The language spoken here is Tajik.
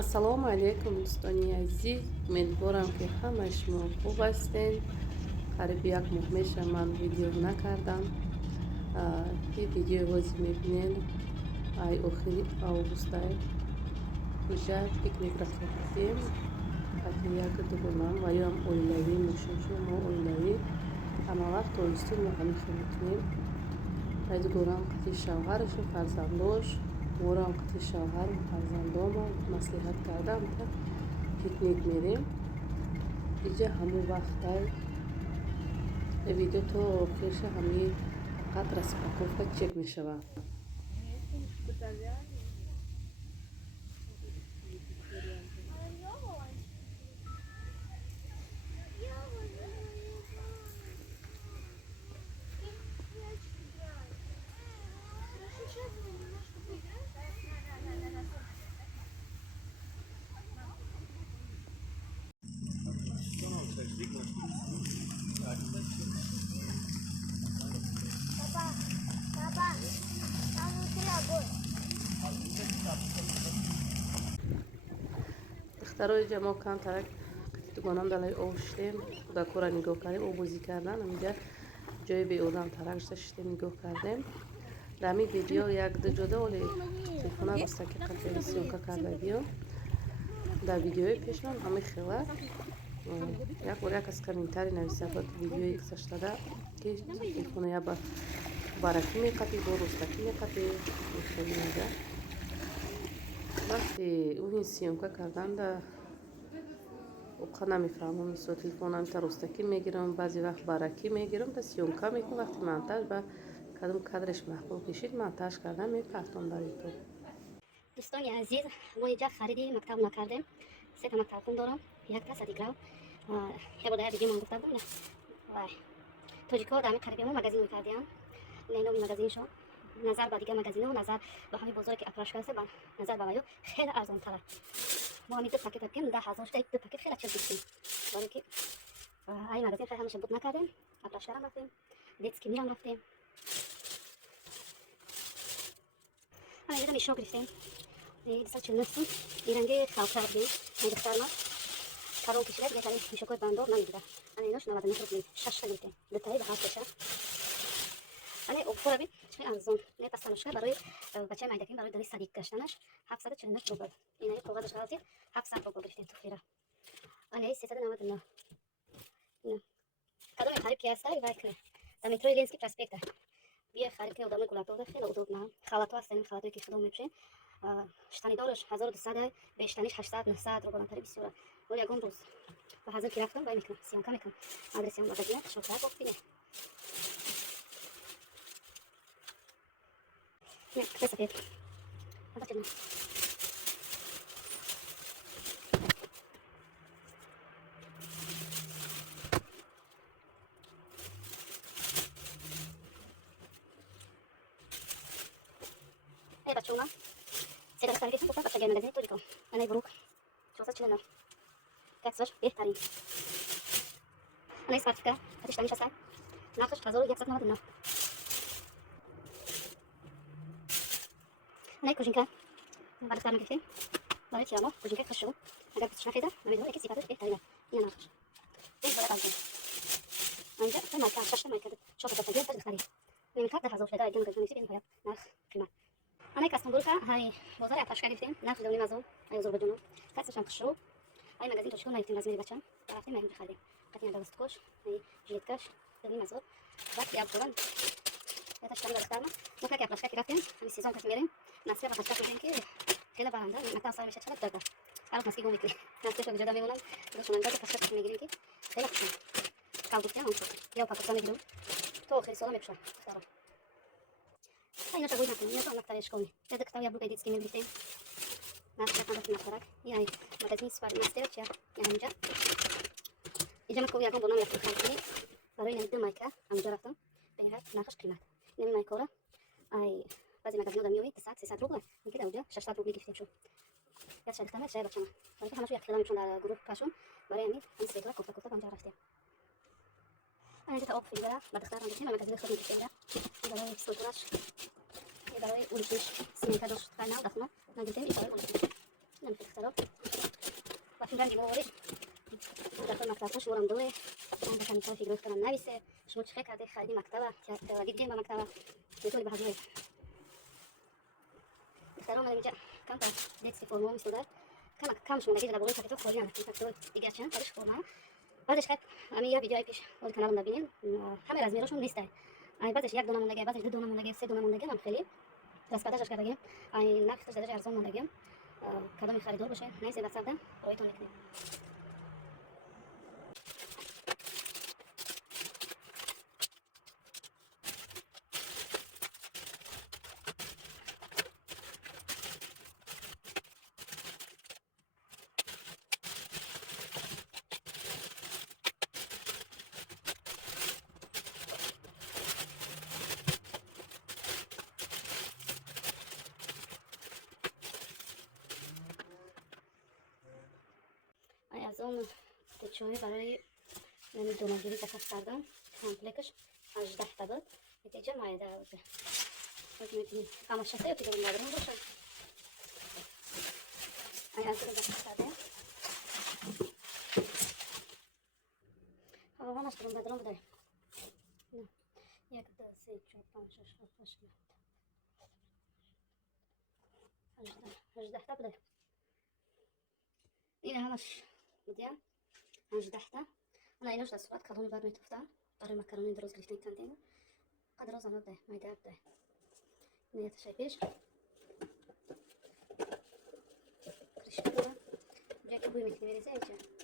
ассалому алайкум дӯстони азиз, умедворам ки ҳамаи шумо хуб ҳастед. қариби як моҳ меша ман видео накардам. ин видеои ҳозир мебинед ай охири август иҷа пикник рафтем қати як дугонам ва ёам оилавӣ мошиншо мо оилавӣ ҳама вақт тобистон мо ҳамеша метунем ай дугонам қати шавҳарашу фарзандош морам қати шавҳару фарзандома маслиҳат кардам та пикник мерем иҷа ҳамун вақтай видео то охирша ҳами фақат распаковка чек мешавад. духтарои ҷамо камтарак дугонам далаи об шиштем кӯдакҳоро нигоҳ кардем об бозӣ кардан ҳаминҷа ҷои беодам тарак шуда шиштем нигоҳ кардем. дар ҳамин видео як ду ҷода оле телефона ростаки қатъи сёмка карда биём. дар видеои пешам ҳамин хела як бор як аз комментарий нависта ба видеои гузаштада ки телефона я ба баракӣ меқапӣ бо ростакӣ меқапӣ мехелинада вақте уин сёмка карданда оқа намефаҳмам мисол телефонам та ростакӣ мегирам баъзе вақт баракӣ мегирам та сёмка мекунам вақти монтаж ба кадом кадраш маҳбуб кишид монтаж кардан мепартом дар ютуб. дӯстони азиз, мо иҷа хариди мактаб накардем. Сета мактабхун дорам, якта садиклав ябодая видео ман гуфта будам тоҷикҳо дар ҳамин қариби мо магазин мекардиям. номи магазиншон назар ба дигар магазинҳо, назар ба ҳамин бозоре ки апрашка аст, ба назар ба ваё хеле арзонтара. мо ҳамин ду пакет бигем 10,000 шуда ду пакет хеле чиз гирифтем. барое ки ай магазин хеле ҳамеша буд накардем. Апрашкарам рафтем, детский мирам рафтем. ҳамин ҷода мешок гирифтем 249 сум иранги халка бигем. ин духтарма карон кишида дига тари мешокҳои бандор намегирад. ҳамин инош 99 рубли 6 та гирифтем. дутаи ба 7 кеша. ане обхора бин чӣ арзон не пастаношка барои бачаи майдакин барои дари садик гаштанаш 749 рубл. инаи коғазаш ғалати 700 рубл гирифтем туфлира. ане 399. ина кадоми қариб ки аста вай ки да метрои Ленинский проспект бия хариб ки одамои гулатода хеле удобна. халато аст ин халатое ки худо мепушем штанидораш 1200 бештаниш 800 900 рубл тари бисёра. мо ягон рӯз ба ҳазир ки рафтам вай мекунам сёмка мекунам адреси магазина шокара гуфтине не сафед абачна бачуна седа тариф гуфта бачаги магазин тоҷико ана брук 449 касваш беҳтарин ана спартика атиштаниш аст нархаш 1199. ана кужинка ба духтар мегифтем барои чиамо кужинка хушу агар кучна хеза намедонам ки сифаташ беҳтарина ина нархаш беҳтарин арзон анҷа та майка шашта майка чор та тагир та духтари мемка 10,000 шуда айдам газон мисибин ҳаят нарх қимат. ана касмобурка ҳай бозари апашка гирифтем нарх доним азон ай озорбоҷоно касашам хушу ай магазин точико наифтем размери бача рафтем ай хардем қатин галстукош ай жилеткаш доним азон вақти абзоран я таштам дастарма мо как апашка ки рафтем ҳами сезон ки мерем насия ба апашка кушем ки хеле баранда мактаб сар меша чалак дада ҳар маски го мекунем насия ҷода мемонам душман дада апашка ки мегирем ки хеле хуш калдуктем он я упаковка мегирем то охири сола мепушам сара ай наша гой накунем я то нактаре школни я дактав я бугай детский мегирем наша кандак нафтарак я магазин спар мастер ча я ҳаминҷа иҷа ман ко ягон бо нам рафтем хардини барои нами ду майка ҳаминҷа рафтам беҳад нархаш қимат нами майкора ай баъзе магазинода меои 200-300 рубл ки дар уҷа 600 рубли гирифтем шуд я шадихтама шай бачама барои ҳамашу як хела мешон дар гурӯҳ кашон барои ҳамин светла кофта ба онҷа рафтем ана ҷота об филгара ба духтар рафтем магазини худ мегирифтем барои физкултураш барои улишиш симека дошт файнал дахна нагирифтем барои улишиш нами духтаро رو و فیلم دیموری در مکتب شما رو دوره من بکنم تا فکر کنم نویسه شما چه کرده خریدی مکتب دیدیم با مکتب میتونی به حضور دخترم من اینجا کم تا دیکسی فرمو میسوده کم شما نگید لبوری که تو خالی هم تو دیگه چند کارش فرما بعدش خب همین یه ویدیوی پیش اون کانال نبینین همه از میراشون نیسته بعدش یک دونه موندگی بعدش دو دونه موندگی سه دونه موندگی هم خیلی دستکاتش کردیم نرخش زده ارزان موندگی کدام خریدار باشه نیست واسه دادم رویتون میکنیم از اون کوچه‌ای برای دونگیری دست کردم کامپلکش 18 تا بود نتیجه مایده بود میتونید همش شده که دارم ندارم باشه از اون دست کردم همش دارم بوده یک دو سه چهار پنج شش هفت هشت 18 تا بوده این همش بودیم 18 تا انا ایناش در صورت کلونی بعد میتفتم برای مکرونی درست گرفتن کندیم قدر از آن بده مایده بده نیت شایبیش کریشپی بوده جایی که بوی میکنی بریزه اینجا